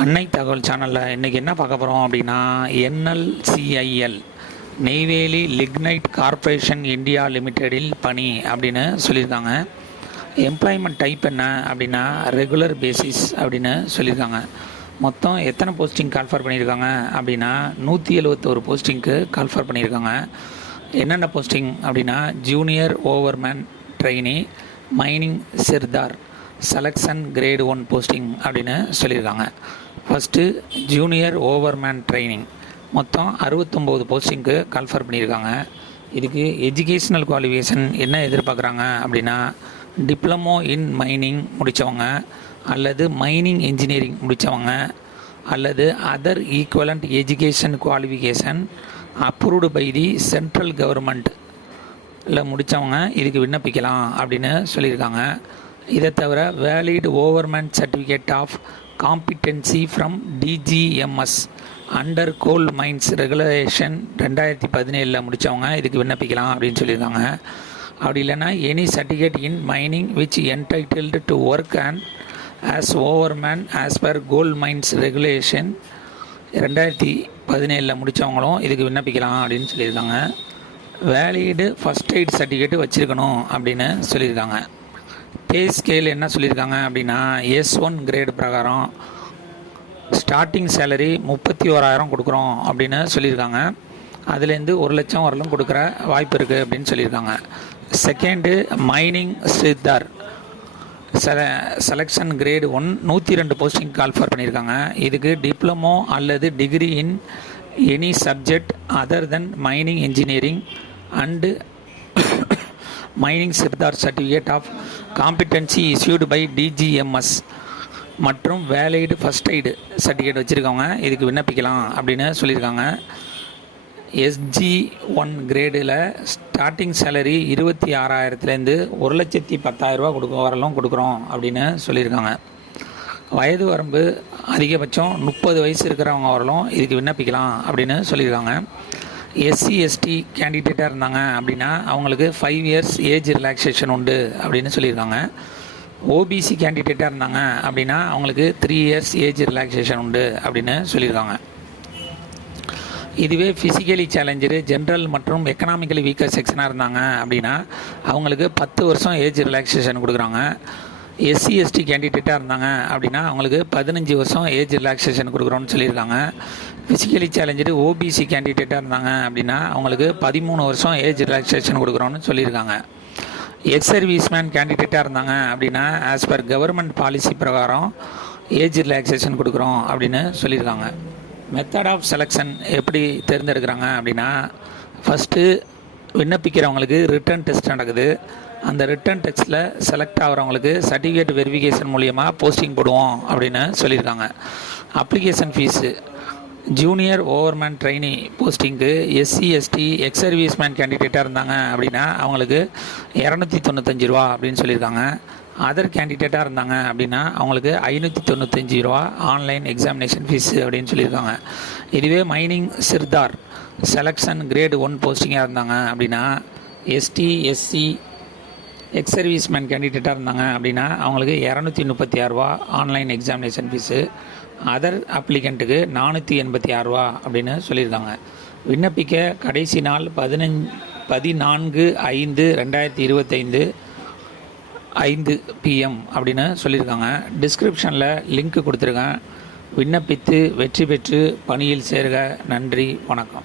அன்னை தகவல் சேனலில் இன்றைக்கி என்ன பார்க்க போகிறோம் அப்படின்னா NLCIL Neyveli lignite corporation India லிமிடெடில் பணி அப்படின்னு சொல்லியிருக்காங்க. எம்ப்ளாய்மெண்ட் டைப் என்ன அப்படின்னா ரெகுலர் பேசிஸ் அப்படின்னு சொல்லியிருக்காங்க. மொத்தம் எத்தனை போஸ்டிங் கால்ஃபர் பண்ணியிருக்காங்க அப்படின்னா 171 போஸ்டிங்க்கு கால்ஃபர் பண்ணியிருக்காங்க. என்னென்ன போஸ்டிங் அப்படின்னா junior overman trainee, mining sirdar, selection grade 1 posting அப்படின்னு சொல்லியிருக்காங்க. ஃபஸ்ட்டு ஜூனியர் ஓவர்மேன் ட்ரைனிங் மொத்தம் 69 போஸ்டிங்க்கு கால்ஃபர் பண்ணியிருக்காங்க. இதுக்கு எஜுகேஷ்னல் குவாலிஃபிகேஷன் என்ன எதிர்பார்க்குறாங்க அப்படின்னா டிப்ளமோ இன் மைனிங் முடித்தவங்க அல்லது மைனிங் இன்ஜினியரிங் முடித்தவங்க அல்லது other equivalent education qualification approved by the central கவர்மெண்ட்டில் முடித்தவங்க இதுக்கு விண்ணப்பிக்கலாம் அப்படின்னு சொல்லியிருக்காங்க. இதை தவிர valid overman certificate of competency from DGMS under coal mines regulation 2017 முடித்தவங்க இதுக்கு விண்ணப்பிக்கலாம் அப்படின்னு சொல்லியிருக்காங்க. அப்படி இல்லைன்னா any certificate in mining which entitled to work and as overman as per coal mines regulation 2017 முடித்தவங்களும் இதுக்கு விண்ணப்பிக்கலாம் அப்படின்னு சொல்லியிருக்காங்க. வேலிடு ஃபஸ்ட் எய்ட் சர்டிஃபிகேட் வச்சுருக்கணும் அப்படின்னு சொல்லியிருக்காங்க. பே ஸ்கேல் என்ன சொல்லியிருக்காங்க அப்படின்னா S1 கிரேடு பிரகாரம் ஸ்டார்டிங் சேலரி 31,000 கொடுக்குறோம் அப்படின்னு சொல்லியிருக்காங்க. அதுலேருந்து 1 லட்சம் வரலும் கொடுக்குற வாய்ப்பு இருக்குது அப்படின்னு சொல்லியிருக்காங்க. Second mining sirdar selection grade 1 102 posting call for பண்ணியிருக்காங்க. இதுக்கு டிப்ளமோ அல்லது degree in any subject other than mining engineering and mining sirdar certificate of competency issued by DGMS மற்றும் வேலிடு ஃபஸ்ட் எய்டு சர்டிஃபிகேட் வச்சுருக்கவங்க இதுக்கு விண்ணப்பிக்கலாம் அப்படின்னு சொல்லியிருக்காங்க. SG1 கிரேடில் ஸ்டார்டிங் சேலரி 26,000லேருந்து 1,10,000 வரலும் கொடுக்குறோம் அப்படின்னு சொல்லியிருக்காங்க. வயது வரம்பு அதிகபட்சம் 30 வயசு இருக்கிறவங்க வரலும் இதுக்கு விண்ணப்பிக்கலாம் அப்படின்னு சொல்லியிருக்காங்க. SC/ST கேண்டிடேட்டாக இருந்தாங்க அப்படின்னா அவங்களுக்கு 5 இயர்ஸ் ஏஜ் ரிலாக்ஸேஷன் உண்டு அப்படின்னு சொல்லியிருக்காங்க. OBC கேண்டிடேட்டாக இருந்தாங்க அப்படின்னா அவங்களுக்கு 3 இயர்ஸ் ஏஜ் ரிலாக்ஸேஷன் உண்டு அப்படின்னு சொல்லியிருக்காங்க. இதுவே ஃபிசிக்கலி சேலஞ்சரு ஜென்ரல் மற்றும் எக்கனாமிக்கலி வீக்கர் செக்ஷனாக இருந்தாங்க அப்படின்னா அவங்களுக்கு 10 வருஷம் ஏஜ் ரிலாக்ஸேஷன் கொடுக்குறாங்க. SC/ST கேண்டிடேட்டாக இருந்தாங்க அப்படின்னா அவங்களுக்கு 15 வருஷம் ஏஜ் ரிலாக்ஸேஷன் கொடுக்குறோன்னு சொல்லியிருக்காங்க. ஃபிசிக்கலி சேலஞ்சு OBC கேண்டிடேட்டாக இருந்தாங்க அப்படின்னா அவங்களுக்கு 13 வருஷம் ஏஜ் ரிலாக்ஸேஷன் கொடுக்குறோன்னு சொல்லியிருக்காங்க. எக்ஸ் சர்வீஸ்மேன் கேண்டிடேட்டாக இருந்தாங்க அப்படின்னா ஆஸ் பர் கவர்மெண்ட் பாலிசி பிரகாரம் ஏஜ் ரிலாக்ஸேஷன் கொடுக்குறோம் அப்படின்னு சொல்லியிருக்காங்க. மெத்தட் ஆஃப் செலெக்ஷன் எப்படி தேர்ந்தெடுக்கிறாங்க அப்படின்னா ஃபஸ்ட்டு விண்ணப்பிக்கிறவங்களுக்கு ரிட்டன் டெஸ்ட் நடக்குது. அந்த ரிட்டன் டெஸ்ட்டில் செலக்ட் ஆகிறவங்களுக்கு சர்டிஃபிகேட் வெரிஃபிகேஷன் மூலியமாக போஸ்டிங் போடுவோம் அப்படின்னு சொல்லியிருக்காங்க. Application fee junior overman trainee போஸ்டிங்க்கு SC/ST எக்ஸ் சர்வீஸ்மேன் கேண்டிடேட்டாக இருந்தாங்க அப்படின்னா அவங்களுக்கு 295 ரூபா அப்படின்னு சொல்லியிருக்காங்க. அதர் கேண்டிடேட்டாக இருந்தாங்க அப்படின்னா அவங்களுக்கு 595 ரூபா ஆன்லைன் எக்ஸாமினேஷன் ஃபீஸு அப்படின்னு சொல்லியிருக்காங்க. இதுவே மைனிங் சிர்தார் செலெக்ஷன் கிரேடு 1 போஸ்டிங்காக இருந்தாங்க அப்படின்னா ST/SC எக்ஸ் சர்வீஸ்மேன் கேண்டிடேட்டாக இருந்தாங்க அப்படின்னா அவங்களுக்கு 236 ரூபா ஆன்லைன் எக்ஸாமினேஷன் ஃபீஸு. அதர் அப்ளிகண்ட்டுக்கு 486 ரூபா அப்படின்னு சொல்லியிருக்காங்க. விண்ணப்பிக்க கடைசி நாள் 14/5/2025 5 PM அப்படின்னு சொல்லியிருக்காங்க. டிஸ்கிரிப்ஷனில் லிங்க் கொடுத்துருக்கேன். விண்ணப்பித்து வெற்றி பெற்று பணியில் சேர்க. நன்றி, வணக்கம்.